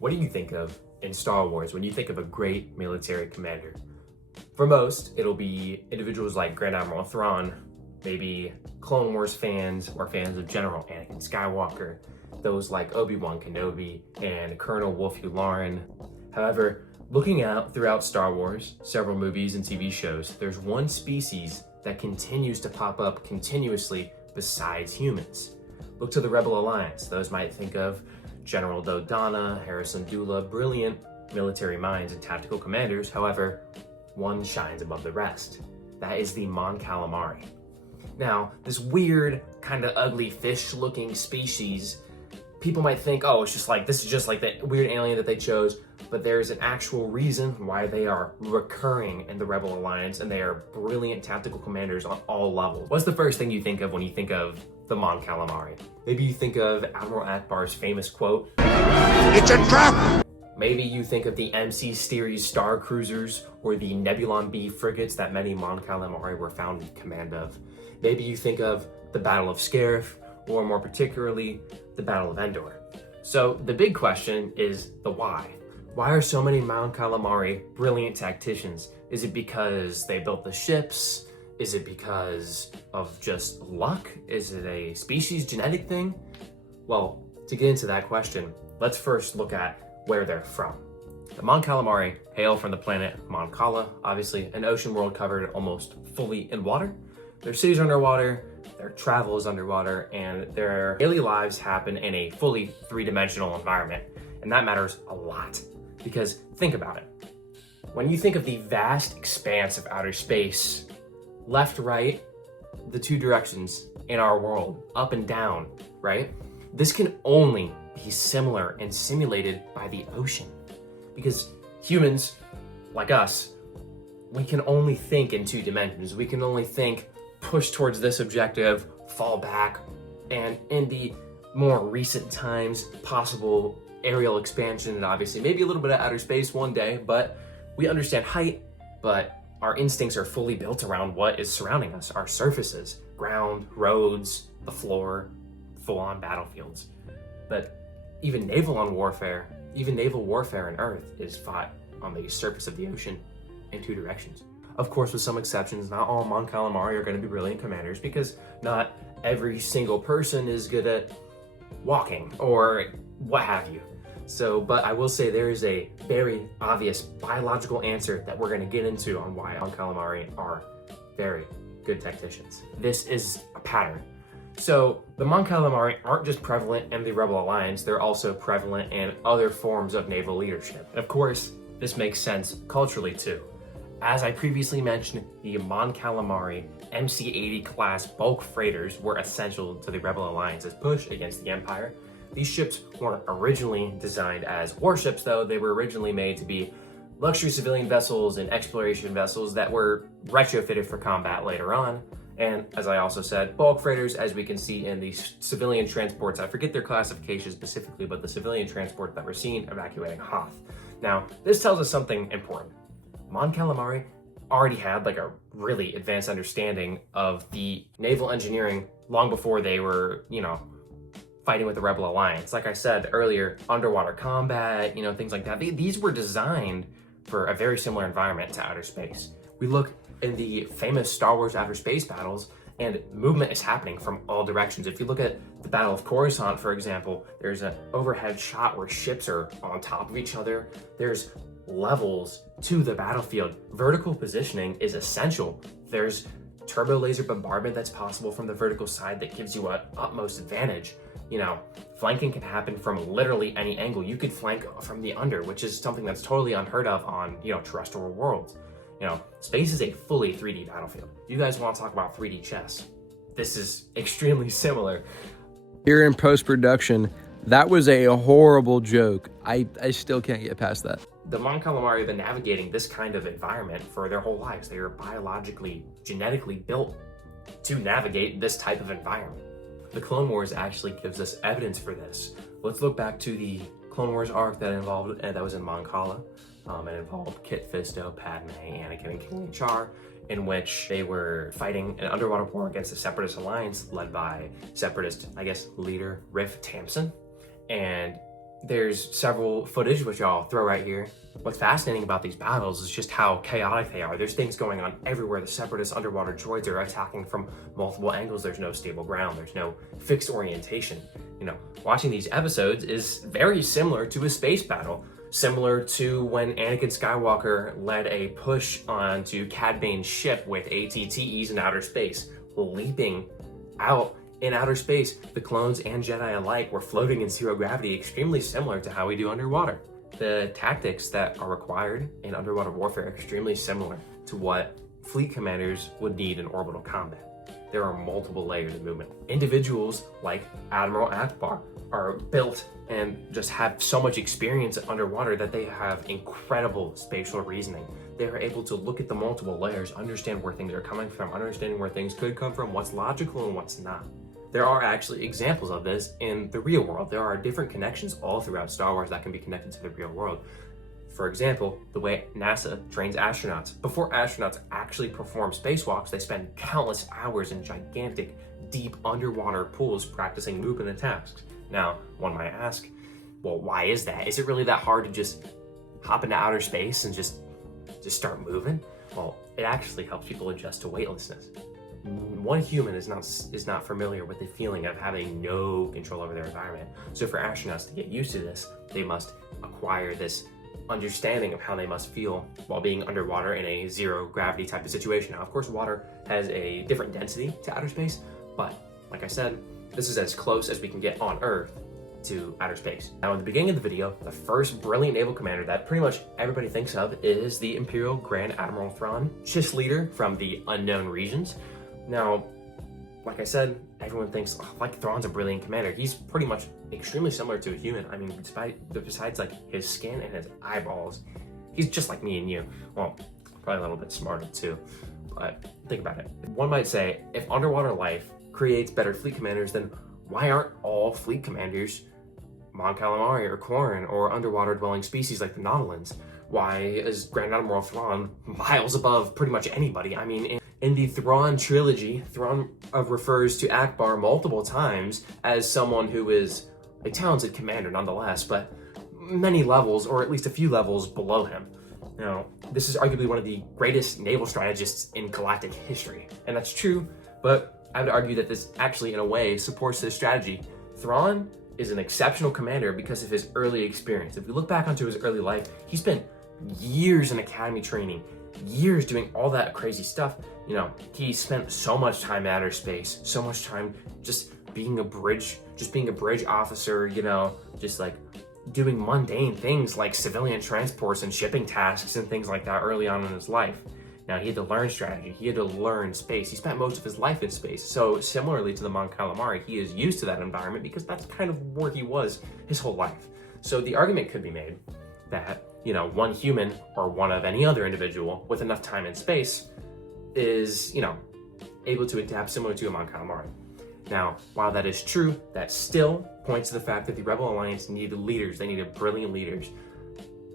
What do you think of in Star Wars when you think of a great military commander? For most, it'll be individuals like Grand Admiral Thrawn, maybe Clone Wars fans or fans of General Anakin Skywalker, those like Obi-Wan Kenobi and Colonel Wolfie Lauren. However, looking out throughout Star Wars, several movies and TV shows, there's one species that continues to pop up continuously besides humans. Look to the Rebel Alliance. Those might think of General Dodonna, Harrison Dula, brilliant military minds and tactical commanders. However, one shines above the rest. That is the Mon Calamari. Now, this weird, kind of ugly fish-looking species, people might think, oh, this is just like the weird alien that they chose, but there's an actual reason why they are recurring in the Rebel Alliance, and they are brilliant tactical commanders on all levels. What's the first thing you think of when you think of the Mon Calamari? Maybe you think of Admiral Ackbar's famous quote, "It's a trap!" Maybe you think of the MC series star cruisers or the Nebulon B frigates that many Mon Calamari were found in command of. Maybe you think of the Battle of Scarif, or more particularly, the Battle of Endor. So the big question is the why. Why are so many Mon Calamari brilliant tacticians? Is it because they built the ships? Is it because of just luck? Is it a species genetic thing? Well, to get into that question, let's first look at where they're from. The Mon Calamari hail from the planet Mon Cala, obviously an ocean world covered almost fully in water. Their cities are underwater, their travel is underwater, and their daily lives happen in a fully three-dimensional environment. And that matters a lot, because think about it. When you think of the vast expanse of outer space, left, right, the two directions in our world, up and down, right? This can only be similar and simulated by the ocean, because humans, like us, we can only think in two dimensions. We can only think, push towards this objective, fall back, and in the more recent times, possible aerial expansion, and obviously maybe a little bit of outer space one day, but we understand height, but our instincts are fully built around what is surrounding us, our surfaces, ground, roads, the floor, full-on battlefields. But even naval warfare in Earth is fought on the surface of the ocean in two directions. Of course, with some exceptions, not all Mon Calamari are going to be brilliant commanders, because not every single person is good at walking or what have you. So, but I will say there is a very obvious biological answer that we're going to get into on why Mon Calamari are very good tacticians. This is a pattern. So the Mon Calamari aren't just prevalent in the Rebel Alliance, they're also prevalent in other forms of naval leadership. Of course, this makes sense culturally too. As I previously mentioned, the Mon Calamari MC-80 class bulk freighters were essential to the Rebel Alliance's push against the Empire. These ships weren't originally designed as warships, though. They were originally made to be luxury civilian vessels and exploration vessels that were retrofitted for combat later on. And as I also said, bulk freighters, as we can see in the civilian transports, I forget their classification specifically, but the civilian transport that we're seeing evacuating Hoth. Now, this tells us something important. Mon Calamari already had like a really advanced understanding of the naval engineering long before they were, fighting with the Rebel Alliance. Like I said earlier, underwater combat, things like that. These were designed for a very similar environment to outer space. We look in the famous Star Wars outer space battles, and movement is happening from all directions. If you look at the Battle of Coruscant, for example, there's an overhead shot where ships are on top of each other. There's levels to the battlefield. Vertical positioning is essential. There's turbo laser bombardment that's possible from the vertical side that gives you an utmost advantage. Flanking can happen from literally any angle. You could flank from the under, which is something that's totally unheard of on, terrestrial worlds. Space is a fully 3D battlefield. If you guys want to talk about 3D chess, this is extremely similar. Here in post-production, that was a horrible joke. I still can't get past that. The Mon Calamari have been navigating this kind of environment for their whole lives. They are biologically, genetically built to navigate this type of environment. The Clone Wars actually gives us evidence for this. Let's look back to the Clone Wars arc that was in Mon Cala. It involved Kit Fisto, Padme, Anakin, and King Char, in which they were fighting an underwater war against the Separatist alliance led by Separatist, leader Riff Tamson. And there's several footage which I'll throw right here. What's fascinating about these battles is just how chaotic they are. There's things going on everywhere. The Separatist underwater droids are attacking from multiple angles. There's no stable ground. There's no fixed orientation. You know, watching these episodes is very similar to a space battle, similar to when Anakin Skywalker led a push onto Cad Bane's ship with ATTEs in outer space, leaping out in outer space. The clones and Jedi alike were floating in zero gravity, extremely similar to how we do underwater. The tactics that are required in underwater warfare are extremely similar to what fleet commanders would need in orbital combat. There are multiple layers of movement. Individuals like Admiral Ackbar are built and just have so much experience underwater that they have incredible spatial reasoning. They are able to look at the multiple layers, understand where things are coming from, understanding where things could come from, what's logical and what's not. There are actually examples of this in the real world. There are different connections all throughout Star Wars that can be connected to the real world. For example, the way NASA trains astronauts. Before astronauts actually perform spacewalks, they spend countless hours in gigantic, deep underwater pools practicing movement and tasks. Now, one might ask, well, why is that? Is it really that hard to just hop into outer space and just start moving? Well, it actually helps people adjust to weightlessness. One human is not familiar with the feeling of having no control over their environment. So for astronauts to get used to this, they must acquire this understanding of how they must feel while being underwater in a zero gravity type of situation. Now, of course, water has a different density to outer space, but like I said, this is as close as we can get on Earth to outer space. Now, in the beginning of the video, the first brilliant naval commander that pretty much everybody thinks of is the Imperial Grand Admiral Thrawn, Chiss leader from the unknown regions. Now, like I said, everyone thinks, oh, like Thrawn's a brilliant commander. He's pretty much extremely similar to a human. I mean, besides like his skin and his eyeballs, he's just like me and you. Well, probably a little bit smarter too, but think about it. One might say, if underwater life creates better fleet commanders, then why aren't all fleet commanders Mon Calamari or Corrin or underwater dwelling species like the Nautilans? Why is Grand Admiral Thrawn miles above pretty much anybody? I mean, in the Thrawn trilogy, Thrawn refers to Ackbar multiple times as someone who is a talented commander nonetheless, but many levels, or at least a few levels below him. Now, this is arguably one of the greatest naval strategists in galactic history, and that's true, but I would argue that this actually, in a way, supports this strategy. Thrawn is an exceptional commander because of his early experience. If we look back onto his early life, he spent years in academy training, years doing all that crazy stuff. You know, he spent so much time in outer space, so much time just being a bridge officer, you know, just like doing mundane things like civilian transports and shipping tasks and things like that early on in his life. Now, he had to learn strategy, he had to learn space. He spent most of his life in space. So similarly to the Mon Calamari, he is used to that environment because that's kind of where he was his whole life. So the argument could be made that, you know, one human or one of any other individual with enough time in space is, you know, able to adapt similar to a Mon Calamari. Now, while that is true, that still points to the fact that the Rebel Alliance needed leaders. They needed brilliant leaders.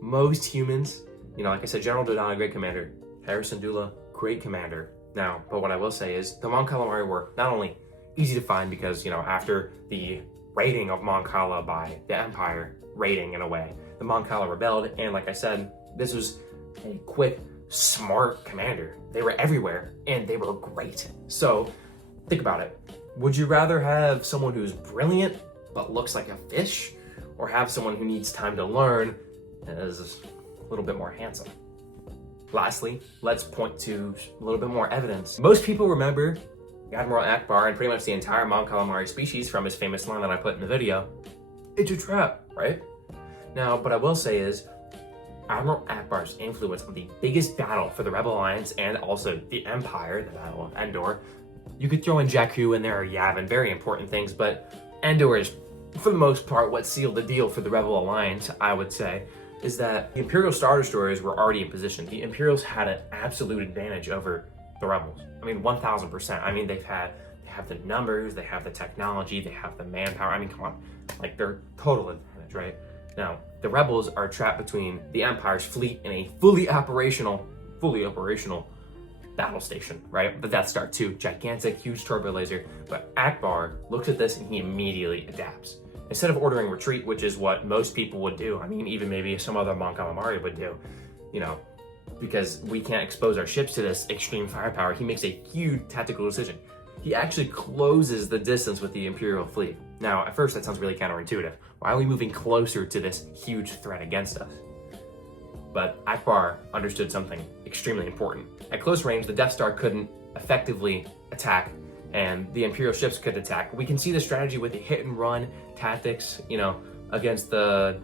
Most humans, you know, like I said, General Dodonna, great commander. Hera Syndulla, great commander. Now, but what I will say is the Mon Calamari were not only easy to find because, you know, after the raiding of Mon Cala by the Empire, raiding in a way, the Mon Cala rebelled, and like I said, this was a quick, smart commander. They were everywhere, and they were great. So, think about it. Would you rather have someone who's brilliant, but looks like a fish, or have someone who needs time to learn and is a little bit more handsome? Lastly, let's point to a little bit more evidence. Most people remember Admiral Ackbar and pretty much the entire Mon Calamari species from his famous line that I put in the video. It's a trap, right? Now, what I will say is, Admiral Ackbar's influence on the biggest battle for the Rebel Alliance and also the Empire, the Battle of Endor. You could throw in Jakku in there or Yavin, very important things, but Endor is, for the most part, what sealed the deal for the Rebel Alliance, I would say, is that the Imperial Star Destroyers were already in position. The Imperials had an absolute advantage over the Rebels. I mean, 1000%. I mean, they have the numbers, they have the technology, they have the manpower. I mean, come on, like they're total advantage, right? Now, the Rebels are trapped between the Empire's fleet and a fully operational battle station, right? The Death Star 2, gigantic, huge turbo laser. But Ackbar looks at this and he immediately adapts. instead of ordering retreat, which is what most people would do, I mean, even maybe some other Mon Calamari would do, you know, because we can't expose our ships to this extreme firepower, he makes a huge tactical decision. He actually closes the distance with the Imperial fleet. Now, at first that sounds really counterintuitive. Why are we moving closer to this huge threat against us? But Ackbar understood something extremely important. At close range, the Death Star couldn't effectively attack, and the Imperial ships could attack. We can see the strategy with the hit and run tactics, you know, against the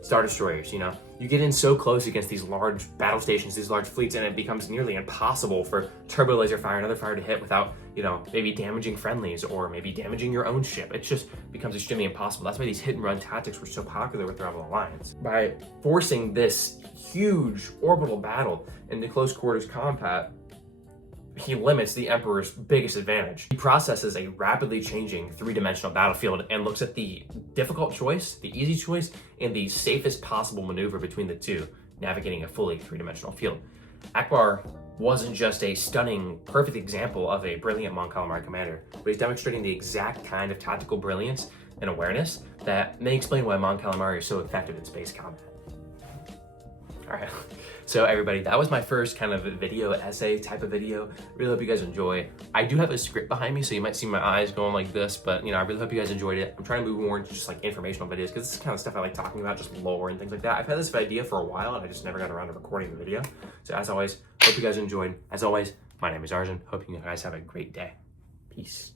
Star Destroyers, you know. You get in so close against these large battle stations, these large fleets, and it becomes nearly impossible for turbo laser fire and other fire to hit without, you know, maybe damaging friendlies or maybe damaging your own ship. It just becomes extremely impossible. That's why these hit and run tactics were so popular with the Rebel Alliance. By forcing this huge orbital battle into close quarters combat, he limits the Emperor's biggest advantage. He processes a rapidly changing three-dimensional battlefield and looks at the difficult choice, the easy choice, and the safest possible maneuver between the two, navigating a fully three-dimensional field. Ackbar wasn't just a stunning, perfect example of a brilliant Mon Calamari commander, but he's demonstrating the exact kind of tactical brilliance and awareness that may explain why Mon Calamari is so effective in space combat. All right, so everybody, that was my first kind of video essay type of video. Really hope you guys enjoy. I do have a script behind me, so you might see my eyes going like this, but you know, I really hope you guys enjoyed it. I'm trying to move more into just like informational videos because this is kind of stuff I like talking about, just lore and things like that. I've had this idea for a while and I just never got around to recording the video. So as always, hope you guys enjoyed. As always, my name is Arjun. Hope you guys have a great day. Peace.